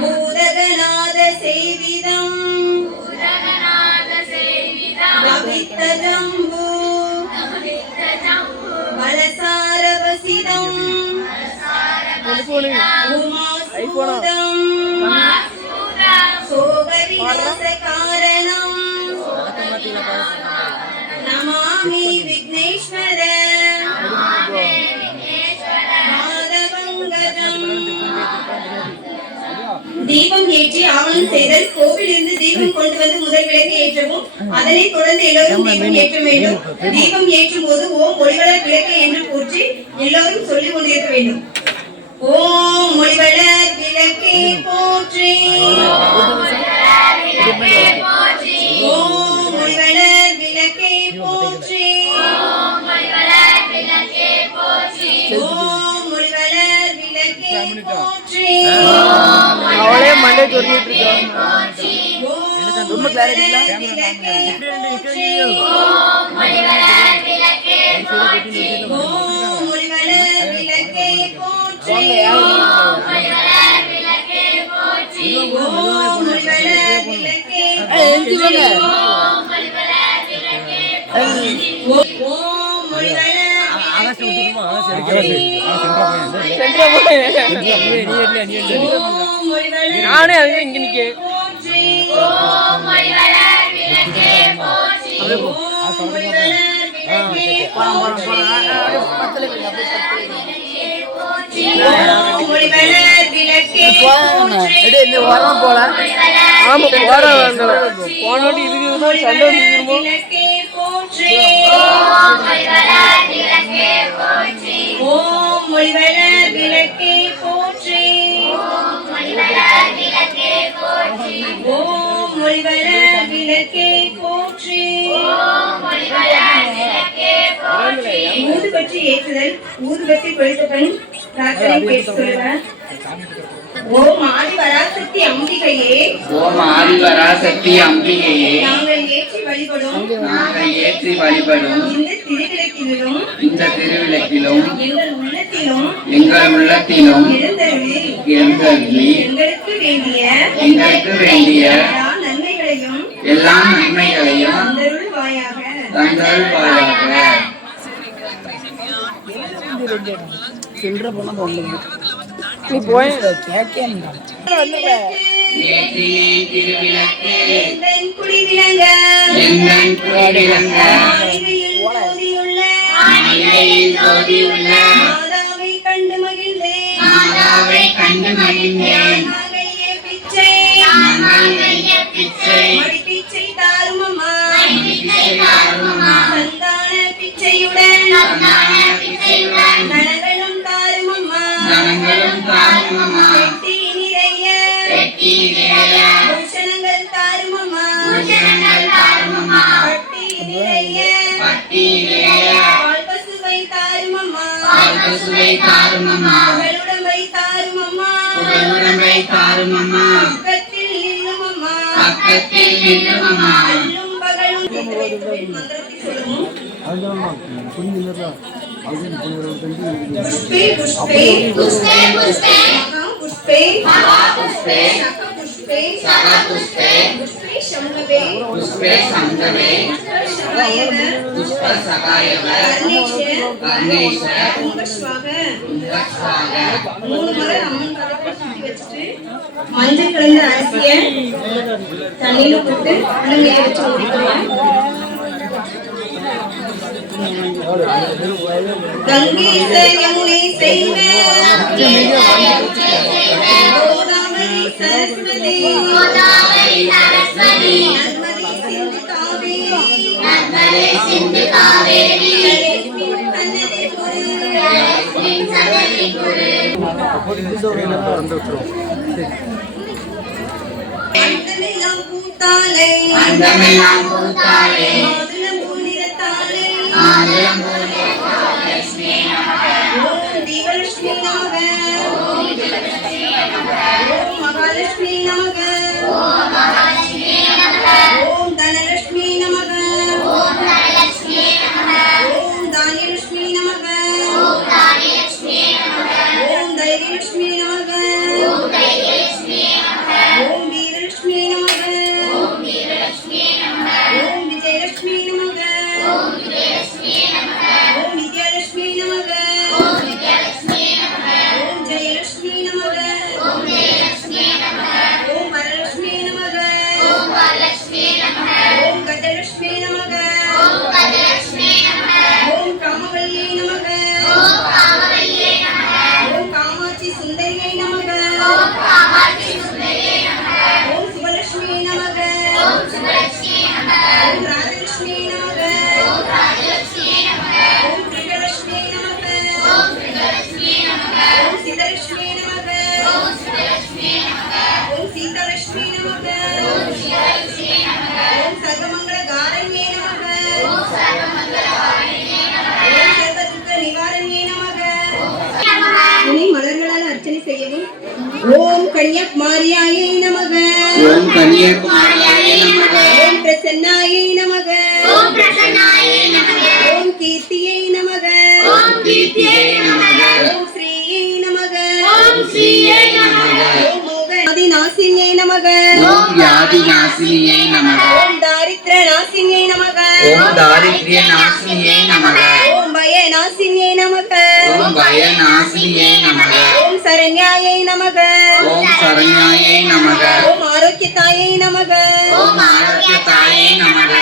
பூதகநாத சேவிதம் கவித்தஜம்பு பலசாரவசிதம் உமாஸ்பூதம் சோகவிநாசகாரணம் நமாமி விக்னேஸ்வர மாதவங்கஜம். தீபம் ஏற்றி ஆவணம் செய்தல். கோவிலிருந்து தீபம் கொண்டு வந்து முதல் விளக்கு ஏற்றவும் அதனை தொடர்ந்து எல்லோரும் தீபம் ஏற்ற வேண்டும். தீபம் ஏற்றும் போது ஓம் ஒளிவளர் விளக்கு என்று போற்றி எல்லோரும் சொல்லிக் கொண்டிருக்க வேண்டும். ஓம் ஒளிவளர் விளக்கே போற்றி, ஓம் ஒளிவளர் விளக்கே போற்றி, ஓம் ஒளிவளர் விளக்கே போற்றி, ஓம் ஒளிவளர் விளக்கே போற்றி, ஓம் ஒளிவளர் விளக்கே போற்றி. அவளே மண்டே சொல்லிட்டு இருக்கோம். ரொம்ப கிளாரிட்டி இல்ல. ஓம் ஒளிவளர் விளக்கே போற்றி, ஓம் ஒளிவளர் விளக்கே போற்றி, ஓம் ஒளிவளர் விளக்கே போற்றி, ஓம் ஒளிவளர் விளக்கே போற்றி, ஓம் ஒளிவளர் விளக்கே போற்றி, ஓம் ஒளிவளர் ஆகாஷ் உத்துமா நானே அது இங்க நிக்க. ஓம் ஒளிவளர் விளக்கே போற்றி, ஓம் ஒளிவளர் விளக்கே போற்றி, ஓம் ஒளிவளர் விளக்கே போற்றி. இந்த வாரம் போல ஆமா போற போனோடி இதுக்கு சண்டை வந்துருமோ. விளக்கே போற்றி, ஓம் ஒளிவளர் விளக்கே போற்றி, ஓம் ஒளிவளர் விளக்கே போற்றி, ஓம் ஒளிவளர் விளக்கே போற்றி, ஓம் ஒளிவளர் விளக்கே போற்றி, ஓம் ஒளிவளர் விளக்கே போற்றி. ஊதுபத்தி ஏற்றுதல். ஊதுபத்தி கொளுத்த பெண் பிரார்த்தனை கேட்டு சொல்லுவேன். ஓம் ஆதிபராசக்தி அம்பிகையே, ஓம் ஆதிபராசக்தி அம்பிகையே, நாங்கள் ஏற்றி வழிபடும் இந்த திருவிளக்கிலும் எங்கள் உள்ளத்திலும் எழுந்தருளி எங்களுக்கு வேண்டிய எல்லா நன்மைகளையும் தந்தருள்வாயாக. சில்லற போனா போடுங்க. நீ போய் கேக்கே திருவிளக்கு எந்தன் குடிவிளங்க மாதாவை கண்டு மகிழ்ந்தேன். பிச்சை மடிப்பிச்சை தாருமம்மா, சந்தான பிச்சையுடன் நலங்களும் தாருமம்மா, வெட்டி நிறைய பூஷணங்கள் தாருமம்மா, பட்டி நிறைய பால் பசுவை தாருமம்மா, புகழுடம்பை தாருமம்மா, பக்கத்தில் நில்லுமம்மா, அல்லும் பகலும் மந்திரத்தை சொல்லுவோம். புஷ்பே புஷ்பே புஷ்பே புஷ்பே மகா புஷ்பே சக புஷ்பே புஷ்பே சம்பவே புஷ்ப சகாயவ கர்ணேஷ கும்பஸ்வாக. 3 முறை அம்மன் கலப்பை சுத்தி வச்சுட்டு மஞ்சள் கலந்த அரிசியை தண்ணியில போட்டு உள்ளங்கையை வச்சு ஊற்றிக்கலாம். கங்கை யமுனை செய்வ கோதாவரி சரஸ்வதி நர்மதை சிந்து காவேரி சன்னதி குரு. அந்தமெல்லாம் பூத்தாலே மாதுளம் பூநிறத்தாலே ஓம் தீபலட்சுமி நமக, ஓம் மகாலட்சுமி நமக, ஓம் தனலட்சுமி நமக, ஓம் தானியலட்சுமி நமக, ஓம் தைரியலட்சுமி செய்யவும். ஓம் கன்யாகுமாரியாயை நமக. ஓம் கன்யாகுமாரியாயை நமக. ஓம் பிரசன்னாயை நமக. ஓம் பிரசன்னாயை நமக. ஓம் கீர்த்தியை நமக. ஓம் கீர்த்தியை நமக. ஓம் ஸ்ரீயை நமக. ஓம் ஸ்ரீயை நமக. ஓம் மோகநாசினியை நமக. ஓம் வியாதிநாசினியை நமக. ஓம் தாரித்ர நாசினியை நமக. ஓம் தாரித்ரிய நாசினியை நமக. ஓம் பயநாசினியை நமக. ஓம் பயநாசினியை நமக. ஓம் சரண்யாயை நமக. ஓம் சரண்யாயை நமக. ஓம் ஆரோக்கியதாயை நமக. ஓம் ஆரோக்கியதாயை நமக.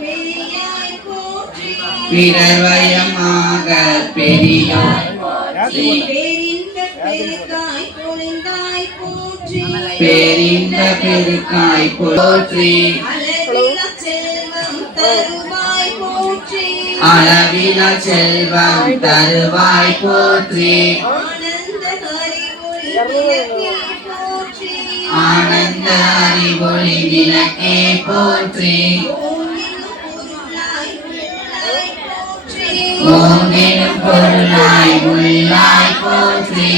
பெரியாய் போற்றி. பிறவயமாக பெரியோர் பேரின்ப பெருக்காய் பொழிந்தாய் போற்றி. பேரின்ப பெருக்காய் போற்றி. அளவிலா செல்வம் தருவாய் போற்றி. அளவில செல்வம் தருவாய் போற்றி. ஆனந்த அறிவொளி விளக்கே போற்றி. ஆனந்த அறிவொளி விளக்கே போற்றி. ஓங்கினும் பொருளாய் உள்ளாய் போற்றி. ஓங்கினும் பொருளாய் உள்ளாய் போற்றி.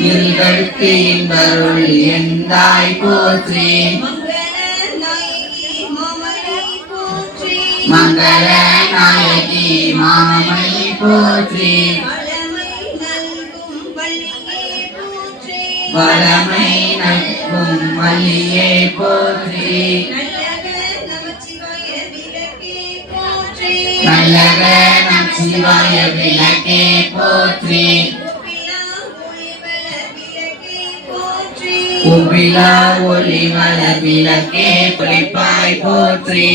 இருகடுத்து இருகடுத்து இன்பருள் எந்தாய் போற்றி. மங்கள நாயகி மாமணி போற்றி. வளமை நல்கும் மல்லியே போற்றி. நல்லக நமச்சிவாய விளக்கே போற்றி. உபிலா ஒளிவள விளக்கே பொலிப்பாய் போற்றி.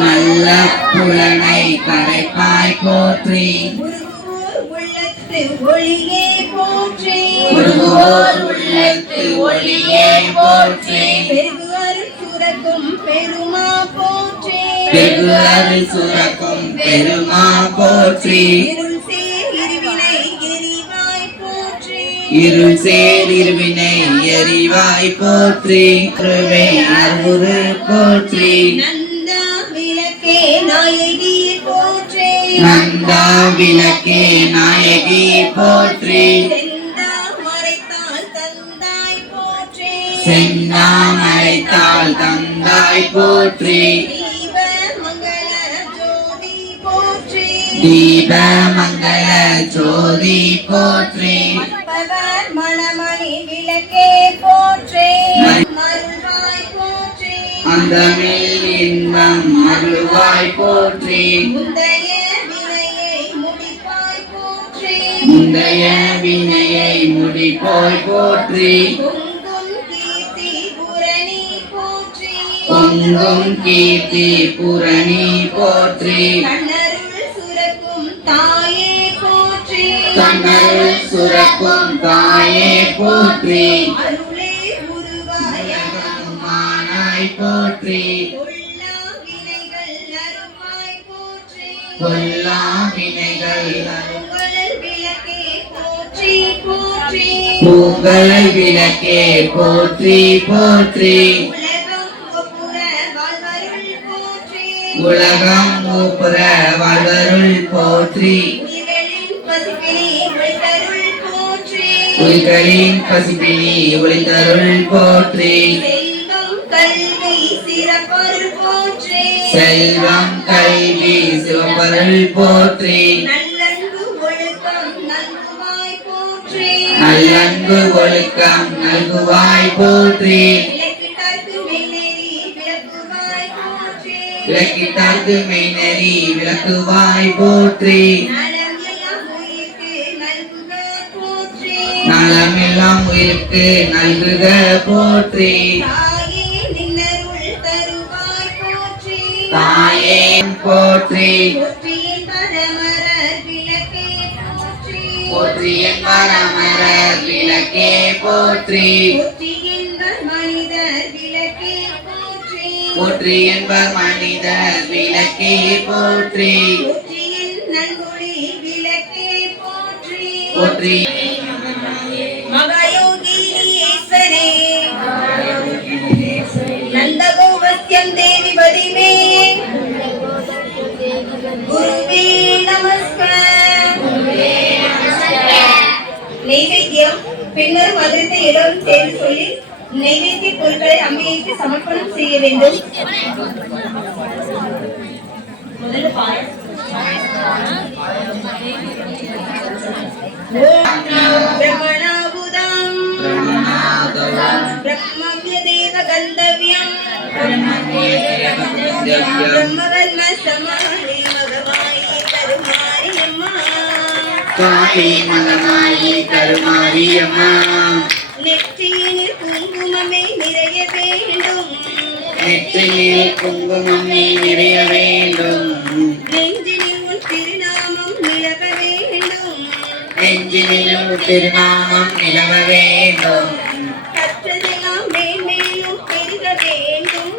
நல்ல புலனை கரைப்பாய் போற்றி. ஒளியே போற்றி. உருகுவோர் உள்ளத்து ஒளியே போற்றி. பெருகுவர் சுரக்கும் பெருமா போற்றி. வெகு அருள் சுரக்கும் பெருமா போற்றி. இருள் சேர் இருவினை எரிவாய் போற்றி. இருள் சேர் இருவினை எரிவாய் போற்றி. குருவே அருகுரு போற்றி. நந்தா விளக்கே நாயகி போற்றி. நந்தா விளக்கே நாயகி போற்றி. செந்தா மறைத்தால் தந்தாய் போற்றி. செந்தாமரைத்தாள் தந்தாய் போற்றி. தீப மங்கள ஜோதி போற்றி. தீப மங்கள ஜோதி போற்றி. பவர் மணமணி விளக்கே போற்றி. மருள்வாய் போற்றி. அந்தமில் இன்பம் அருள்வாய் போற்றி. முந்தைய வினையை முடிப்பாய் போற்றி. முந்தைய வினையை முடிப்போய் போற்றி. பொங்கும் கீர்த்தி புரணி போற்றி. பொங்கும் கீர்த்தி புரணி போற்றி. கண்ணருள் சுரக்கும் தாயே போற்றி. கண்ணருள் சுரக்கும் தாயே போற்றி. அருளே உருவாய மானாய் போற்றி. கொல்லா வினைகள் நறுமாய் போற்றி. கொல்லா வினைகள் உங்கள் விளக்கே போற்றி போற்றி. பூங்கலை விளக்கே போற்றி போற்றி. உலகம் ஒப்புற வாழ்வருள் போற்றி. உலகம் மூப்புற வாழ்வருள் போற்றி. உயிர்களின் பசிப்பினி ஒளித்தருள் போற்றி. உயிர்களின் பசிப்பினி ஒளித்தருள் போற்றி. செல்வம் கல்வி சிறப்பருள் போற்றி. செல்வம் கல்வி சிவப்பருள் போற்றி. நல்லன்பு ஒழுக்கம் நல்குவாய் போற்றி. நல்லன்பு ஒழுக்கம் நல்குவாய் போற்றி. இலக்கிட்டார்க்கு மெய்நெறி விளக்குவாய் போற்றி. விளக்கிட்டார்க்கு மெய்நெறி விளக்குவாய் போற்றி. நலமெல்லாம் உயிர்க்கு நல்குக போற்றி. நலமெல்லாம் உயிர்க்கு நல்குக போற்றி. தாயே நின்னருள் தருவாய் போற்றி. தாயே போற்றி. போற்றியின் பரமரர் விளக்கே போற்றி. போற்றியின் பரமரர் விளக்கே போற்றி. போற்றியின்பர் மனிதர் விளக்கே போற்றி. போற்றி என்பர் மனிதர் விளக்கே போற்றி. போற்றியின் நன்கொழி விளக்கே போற்றி. போற்றி மகாயோகினீஸ்வரே நந்தகோபஸ்யம் தேவி பதிமே மந்திரத்தை எல்லோரும் சேர்ந்து சொல்லி நைவேத்திய பொருட்களை அம்பிகைக்கு சமர்ப்பணம் செய்ய வேண்டும். முதல்ல பாருங்க. பிரம்மணாபுதம் பிரம்மவ்யதேவ கந்தவ்யம் பிரம்மகர்ம சமானி மகமாயி கருமாரியம்மா காளி மகமாயி கருமாரியம்மா நெற்றியில் குங்குமமே நிறைய வேண்டும் நெற்றியில் குங்குமமே நிறைய வேண்டும் நெஞ்சினில் உன் திருநாமம் நிலவ வேண்டும் நெஞ்சிலும் திருநாமம் நிலவ வேண்டும் கற்றதெல்லாம் மேன்மேலும் பெருக வேண்டும்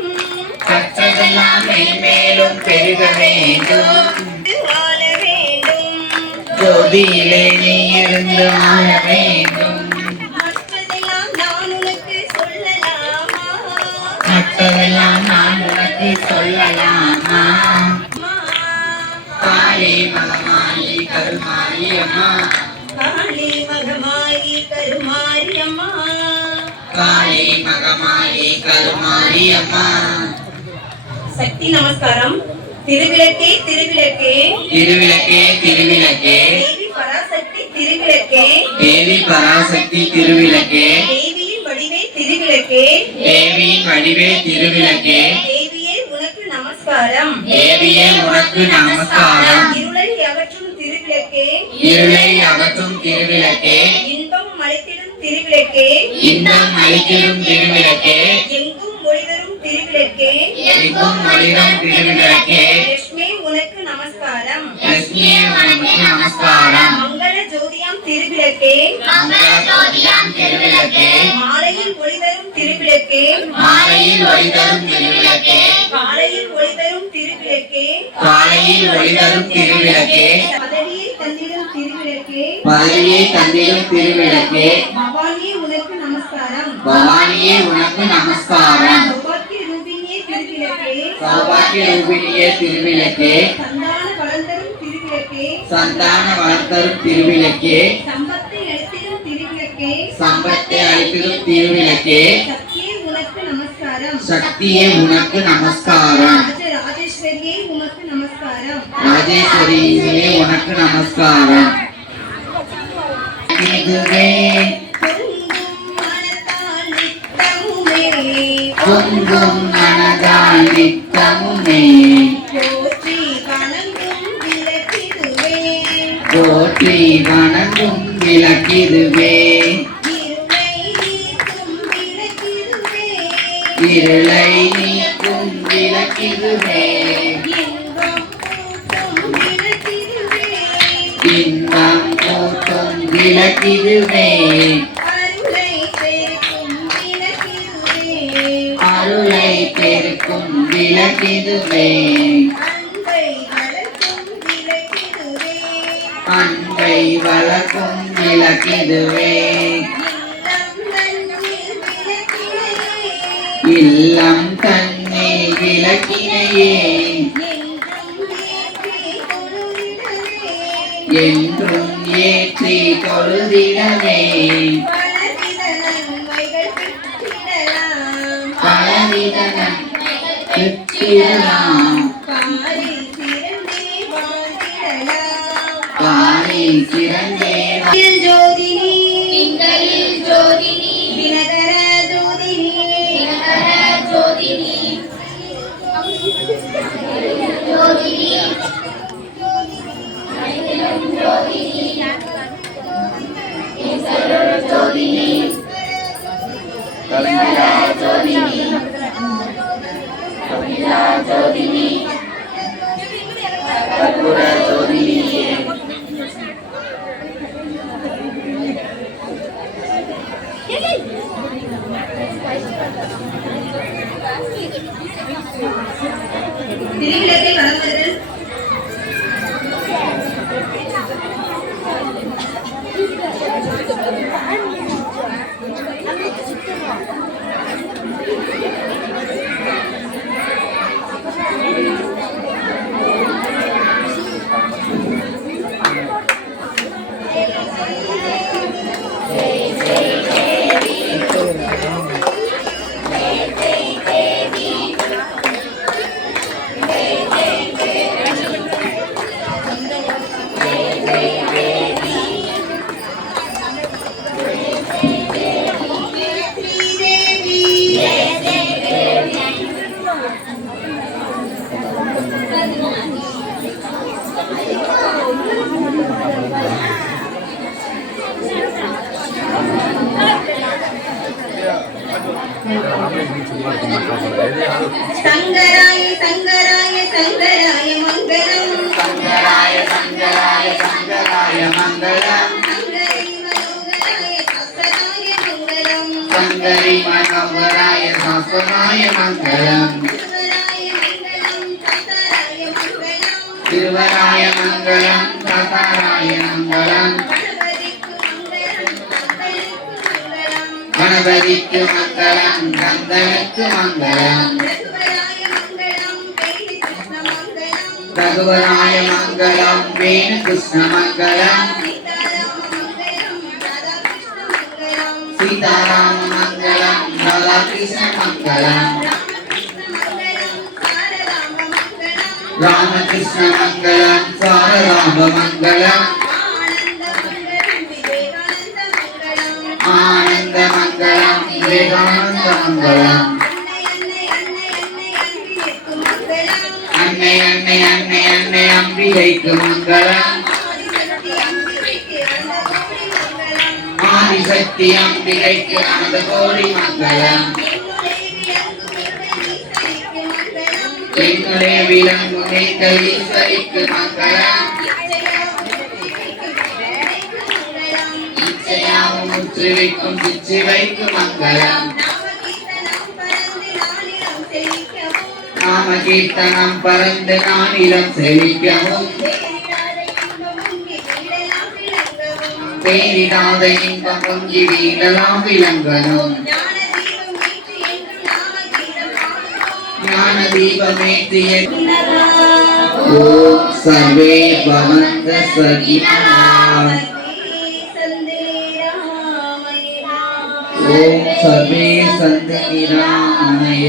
கற்றதெல்லாம் மேன்மேலும் பெருக வேண்டும் வாழ வேண்டும் ஜோதியிலே நீ இருந்து ஆள வேண்டும் மற்றதெல்லாம் நான் உனக்கு சொல்லலாமா மற்றதெல்லாம் நான் உனக்கு சொல்லலாமா காளி மகமாயி கருமாரியம்மா காளி மகமாயி கருமாரியம்மா காளி மகமாயி கருமாரியம்மா சக்தி நமஸ்காரம். திருவிளக்கே திருவிளக்கே திருவிளக்கே திருவிளக்கே தேவி பராசக்தி திருவிளக்கே தேவி பராசக்தி திருவிளக்கே தேவியின் வடிவே திருவிளக்கே தேவியின் வடிவே திருவிளக்கே தேவியே உனக்கு நமஸ்காரம். தேவியே உனக்கு நமஸ்காரம் இருளை அகற்றும் திருவிளக்கே இருளை அகற்றும் திருவிளக்கே இன்பம் அளித்திடும் திருவிளக்கே இன்பம் அளித்திடும் திருவிளக்கே எங்கும் ஒளிதரும் திருவிளக்கே எங்கும் ஒளிரும் திருவிளக்கே லட்சுமி உனக்கு நமஸ்காரம். லட்சுமியே உனக்கு நமஸ்காரம் மங்கள ஜோதியாம் திருவிளக்கே மங்களஜோதியாம் திருவிளக்கே மாலையில் ஒளிதரும் திருவிளக்கே மாலையில் ஒளிதரும் திருவிளக்கே காலையில் ஒளிதரும் திருவிளக்கே காலையில் ஒளிதரும் திருவிளக்கே பதவியை தந்திடும் திருவிளக்கே பதவியை தந்திடும் திருவிளக்கே பவானியே உனக்கு நமஸ்காரம். பவானியே உனக்கு நமஸ்காரம் சௌபாக்கிய ரூபிணியே திருவிளக்கே சௌபாகிய ரூபிணியே திருவிளக்கே சந்தான வளர்ந்தரும் திருவிளக்கே சந்தான வளர்த்தரும் திருவிளக்கே சம்பத்தை அளித்திடும் திருவிளக்கே சம்பத்தை அளித்திடும் திருவிளக்கே சக்தியே உனக்கு நமஸ்காரம். சக்தியே உனக்கு நமஸ்காரம் ராஜேஸ்வரியே உனக்கு நமஸ்காரம். ராஜேஸ்வரியே உனக்கு நமஸ்காரம் இதுவே பொங்கும் மனத்தால் நித்தமுமே பொங்கும் மனதால் நித்தமுமே போற்றி வணங்கும் விளக்கிதுவே இருளை நீக்கும் விளக்கிதுவே இன்பம் கூட்டும் விளக்கிதுவே அருளை பெருக்கும் விளக்கிதுவே அன்பை வளர்க்கும் விளக்கிதுவே இல்லம் தன்னில் விளக்கினையே என்றும் ஏற்றி தொழுதிடவே பலவித பெற்றிடலாம் பாரி சிறந்தே ஜோதினி திங்களில் ஜோதினி தினகர ஜோதினி தினகர ஜோதினி ஜோதினி ஜோதினி ஜோதினி கற்பூர ஜோதினியே திருவிளக்கை வளர்ந்தவர்கள் சங்கராய சங்கராய சங்கராய மங்களம் சங்கராய சங்கராய சங்கராய மங்களம் சங்கரி மனோகராய சஸ்வதாய மங்களம் சங்கரி மனோகராய சஸ்வதாய மங்களம் திருவராய மங்களம் தாத்தாராய மங்களம் கணபதிக்கு மங்களம் கந்தனுக்கு மங்களம் ரகுவராய மங்களம் வேணு கிருஷ்ண மங்களம் சீதாராம மங்களம் ராதா கிருஷ்ண மங்களம் ராமகிருஷ்ண மங்களம் சாரராம மங்களம் ஆனந்த மங்களம் விவேகானந்த மங்களம் அன்னை அன்னை அன்னை அன்னை அம்பிகைக்கு மங்களம் ஆதிசக்தி அம்பிகைக்கு அனந்த கோடி மங்களம் எங்களுடைய விலங்கும் ஈஸ்வரிக்கு மங்களம் இச்சையாவும் முற்றுவிக்கும் சிச்சிவைக்கு மங்களம் நாம கீர்த்தனம் பறந்து நானிலம் செழிக்கவும் பேரிடாத இன்பம் பொங்கி வீழலாம் விளங்கணும் ஞான தீபமேற்றிய ஓம் சர்வே பவந்த சகினா ஓம் சர்வே சந்தி நிராமய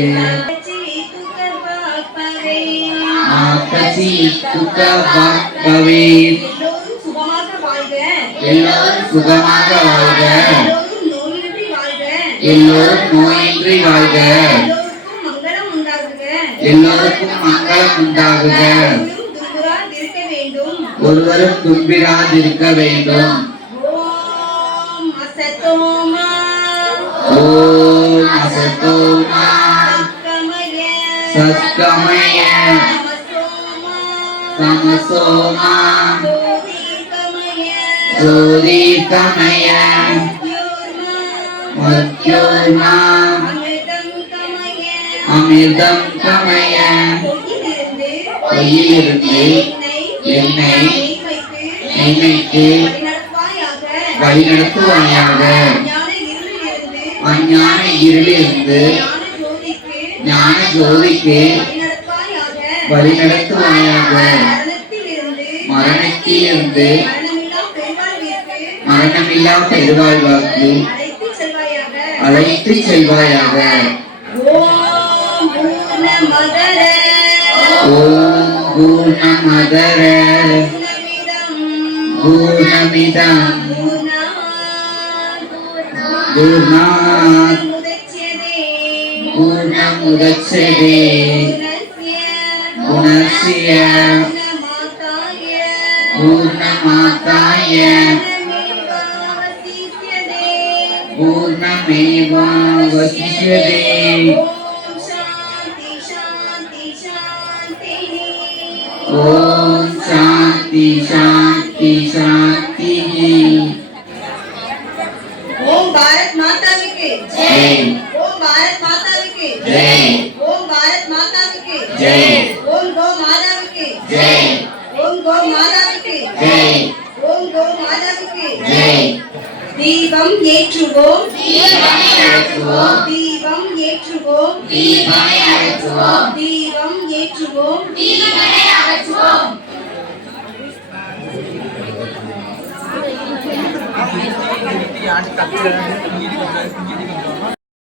ஆகசி துக்க பவே எல்லோரும் சுகமாக வாழ்க எல்லோரும் நோயின்றி வாழ்க எல்லோருக்கும் மங்களம் உண்டாகுக ஒருவரும் துன்பிராதிருக்க வேண்டும் ஓம் அசதோமா ஓம் அசதோமா சத்கமய தமசோமா ஜோதிர்கமய மத்யோர்மா அமிர்தம் கமய பொய்யிலிருந்து என்னை நினைத்து வழிநடத்துவாயாக அஞ்ஞான இருளிலிருந்து ஞான ஜோதிக்கு வழிநடத்துவாயாக மரணத்திலிருந்து மரணமில்லா பெருவாழ்வாக்கு அழைத்து செல்வாயாக ஓம் பூர்ணமதர ஓம் பூர்ணமதர பூர்ணமிதம் பூர்ணாத் பூர்ணமுதச்யதே குணஸ்ய பூர்ணமாதாய பூர்ணமேவாவசிஷ்யதே ஓம் சாந்தி சாந்தி சாந்தி ஓம் பாரத் மாதாவுக்கு ஜெய் ஓம் பாரத் மாதாவுக்கு ஜெய் ஓம் பாரத் மாதாவுக்கு ஜெய் ஓம் கோ மாதாவுக்கு ஜெய் ஓம் கோ மாதாவுக்கு ஜெய் ஓம் கோ மாதாவுக்கு ஜெய் தீபம் ஏற்றுவோம் தீபம் ஏற்றுவோம் தீபம் ஏற்றுவோம் தீபம் ஏற்றுவோம் தீபம் ஏற்றுவோம் தீபத்தை அகற்றுவோம் யாரு